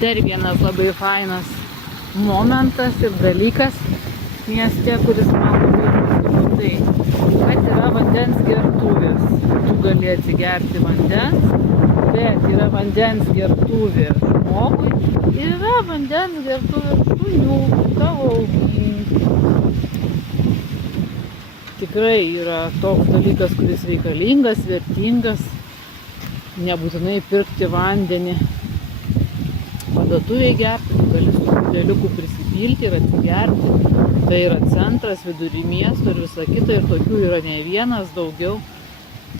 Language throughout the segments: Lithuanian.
Dar vienas labai fainas momentas ir dalykas mieste, kuris man labai nutiko, tai kad yra vandens gertuvės. Tu gali atsigerti vandens, bet yra vandens gertuvė žmogui ir yra vandens gertuvė šunių, tavo augintinių. Tikrai yra toks dalykas, kuris reikalingas, vertingas. Nebūtinai pirkti vandenį parduotuvėje gerti, tu gali su pudeliuku prisipilti ir atsigerti. Tai yra centras, vidury miesto ir visa kita, ir tokių yra ne vienas, daugiau.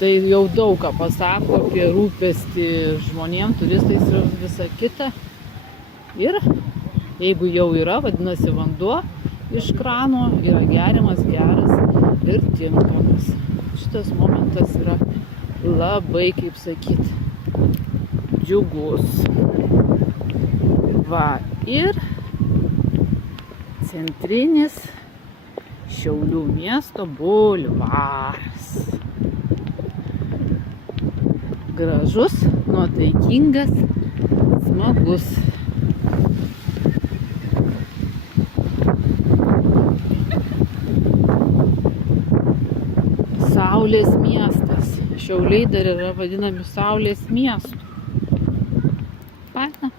Tai jau daug ką pasako apie rūpestį žmonėm, turistais ir visa kita. Ir jeigu jau yra, vadinasi, vanduo iš krano yra geriamas, geras ir tinkamas. Šitas momentas yra labai, kaip sakyt, džiugus. Va, ir centrinis Šiaulių miesto bulvaras. Gražus, nuotaikingas, smagus. Saulės miestas. Šiauliai dar yra vadinami Saulės miestu. Faina.